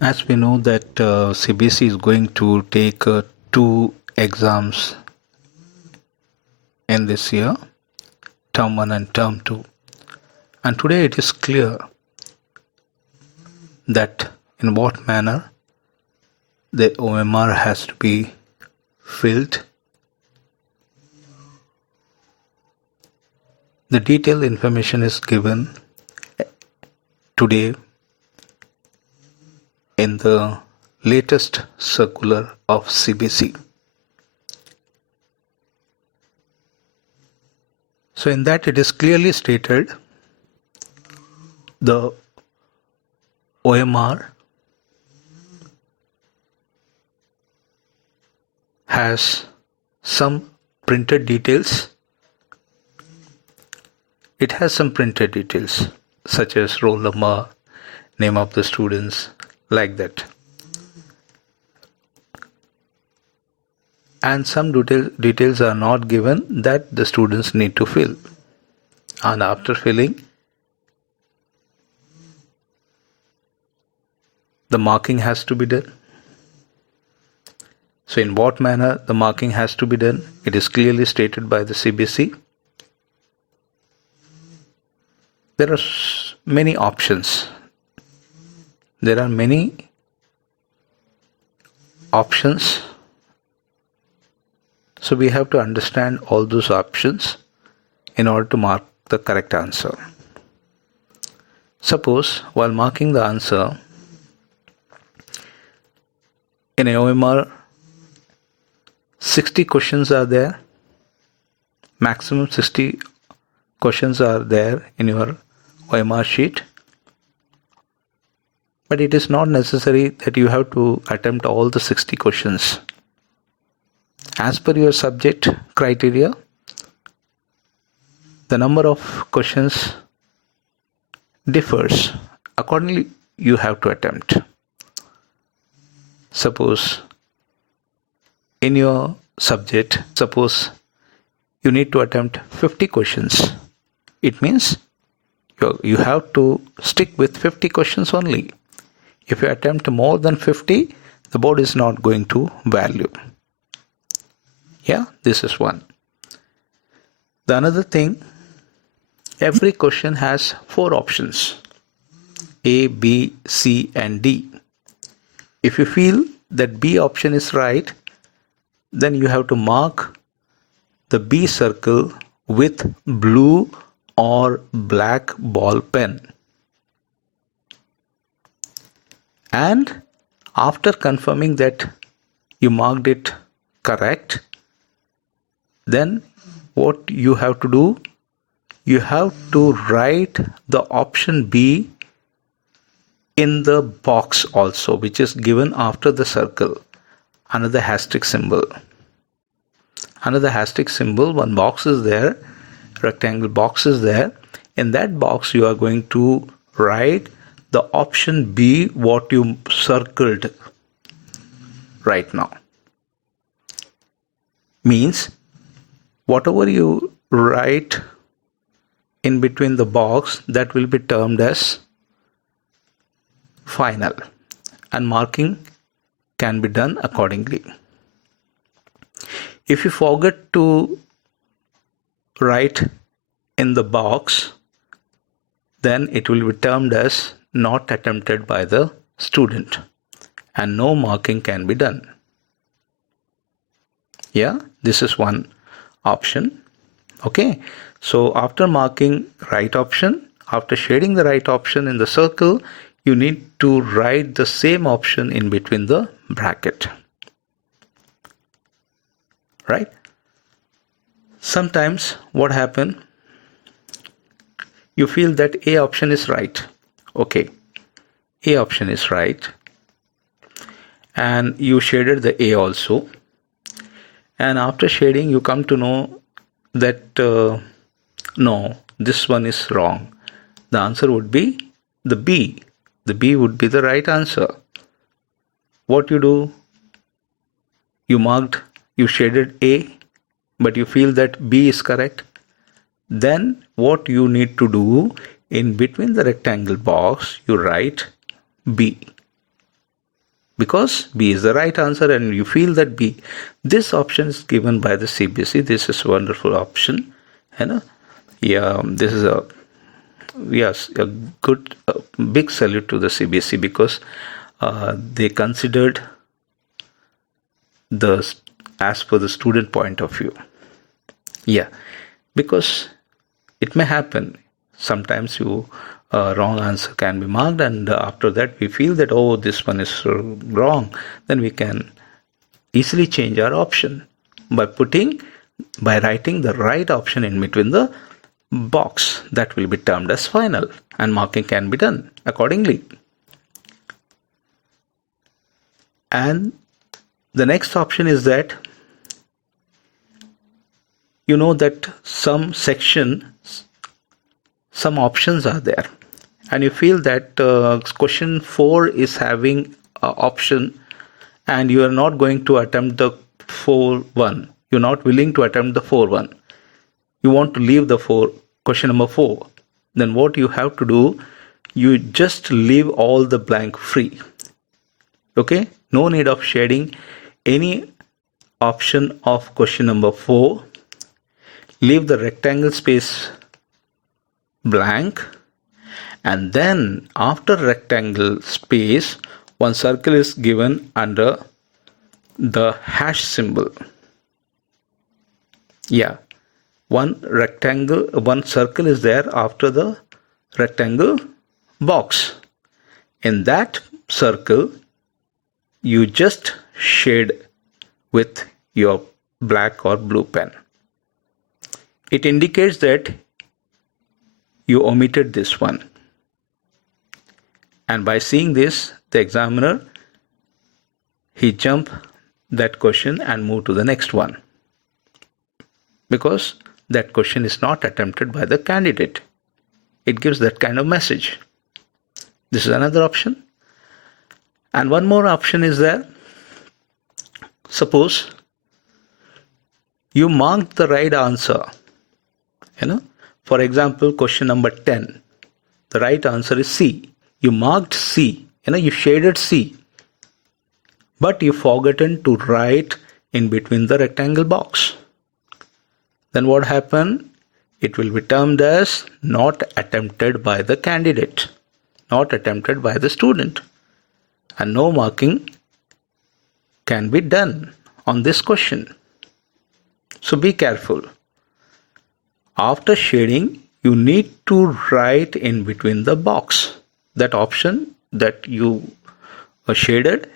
As we know that CBSE is going to take two exams in this year, term 1 and term 2. And today it is clear that in what manner the OMR has to be filled. The detailed information is given today in the latest circular of CBSE. So in that it is clearly stated the OMR has some printed details. It has some printed details such as roll number, name of the students, like that. And some details are not given that the students need to fill. And after filling, the marking has to be done. So in what manner the marking has to be done, it is clearly stated by the CBSE. There are many options. There are many options. So we have to understand all those options in order to mark the correct answer. Suppose while marking the answer, in a OMR, 60 questions are there. Maximum 60 questions are there in your OMR sheet. But it is not necessary that you have to attempt all the 60 questions. As per your subject criteria, the number of questions differs. Accordingly, you have to attempt. Suppose in your subject, suppose you need to attempt 50 questions. It means you have to stick with 50 questions only. If you attempt more than 50, the board is not going to value. Yeah, this is one. The another thing, every question has 4 options: A, B, C and D. If you feel that B option is right, then you have to mark the B circle with blue or black ball pen. And after confirming that you marked it correct, then what you have to do, you have to write the option B in the box also, which is given after the circle, under the asterisk symbol. Under the asterisk symbol, one box is there, rectangle box is there. In that box, you are going to write the option B, what you circled right now. Means, whatever you write in between the box, that will be termed as final, and marking can be done accordingly. If you forget to write in the box, then it will be termed as not attempted by the student and no marking can be done. Yeah, this is one option. Okay, so after marking right option, after shading the right option in the circle, you need to write the same option in between the bracket. Right? Sometimes what happens, you feel that A option is right. Okay, A option is right. And you shaded the A also. And after shading, you come to know that no, this one is wrong. The answer would be the B. The B would be the right answer. What you do? You shaded A, but you feel that B is correct. Then what you need to do, in between the rectangle box, you write B. because B is the right answer and you feel that B, this option is given by the CBSE. This is a wonderful option. Yeah, this is a good big salute to the CBSE because they considered as per the student point of view. Yeah, because it may happen sometimes wrong answer can be marked, and after that we feel that, oh, this one is wrong, then we can easily change our option by writing the right option in between the box. That will be termed as final, and marking can be done accordingly. And the next option is that you know that some options are there, and you feel that question 4 is having option, and you are not going to attempt the 4-1. You're not willing to attempt the 4-1. You want to leave the question number 4. Then what you have to do, you just leave all the blank free. Okay? No need of shading any option of question number 4. Leave the rectangle space blank, and then after rectangle space, one circle is given under the hash symbol. Yeah, one circle is there after the rectangle box. In that circle, you just shade with your black or blue pen. It indicates that you omitted this one. And by seeing this, the examiner, he jump that question and move to the next one, because that question is not attempted by the candidate. It gives that kind of message. This is another option. And one more option is there. Suppose you marked the right answer. For example, question number 10. The right answer is C. You marked C. You shaded C. But you forgotten to write in between the rectangle box. Then what happened? It will be termed as not attempted by the candidate, not attempted by the student, and no marking can be done on this question. So be careful. After shading, you need to write in between the box. That option that you shaded,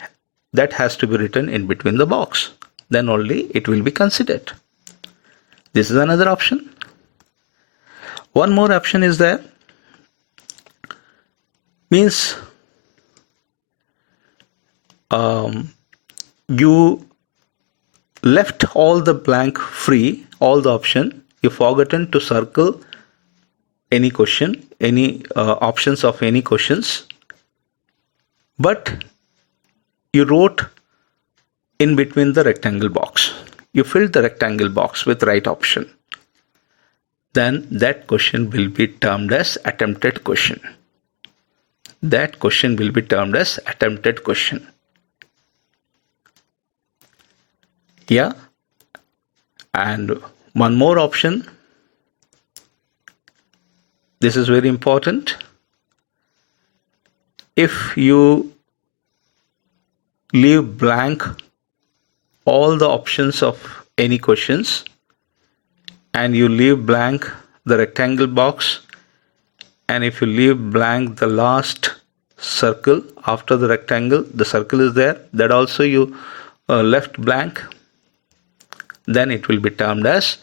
that has to be written in between the box. Then only it will be considered. This is another option. One more option is there. Means you left all the blank free, all the option. You forgotten to circle any question, any options of any questions. But you wrote in between the rectangle box. You filled the rectangle box with right option. Then that question will be termed as attempted question. That question will be termed as attempted question. Yeah. And one more option. This is very important. If you leave blank all the options of any questions, and you leave blank the rectangle box, and if you leave blank the last circle after the rectangle, the circle is there, that also you left blank, then it will be termed as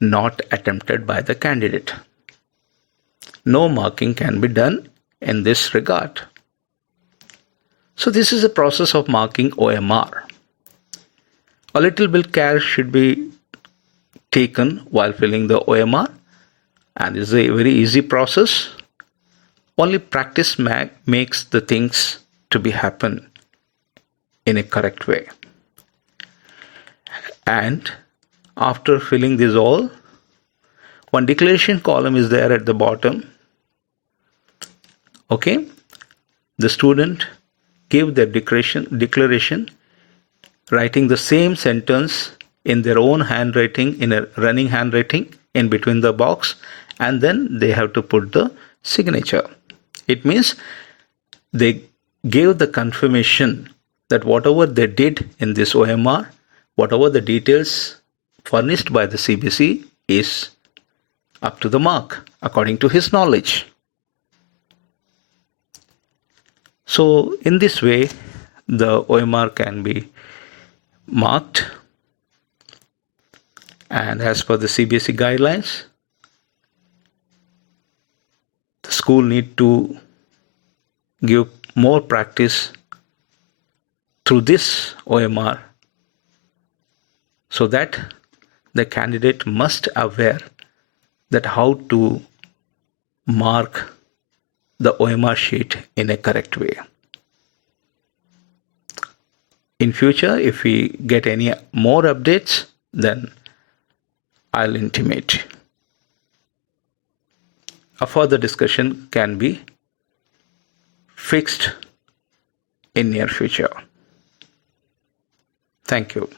not attempted by the candidate. No marking can be done in this regard. So this is a process of marking OMR. A little bit care should be taken while filling the OMR, and this is a very easy process. Only practice makes the things to be happen in a correct way. And after filling this all, one declaration column is there at the bottom. Okay, the student give their declaration, writing the same sentence in their own handwriting, in a running handwriting, in between the box, and then they have to put the signature. It means they gave the confirmation that whatever they did in this OMR, whatever the details furnished by the CBC is up to the mark according to his knowledge. So in this way, the OMR can be marked, and as per the CBSE guidelines, the school need to give more practice through this OMR so that the candidate must aware that how to mark the OMR sheet in a correct way. In future, if we get any more updates, then I'll intimate. A further discussion can be fixed in near future. Thank you.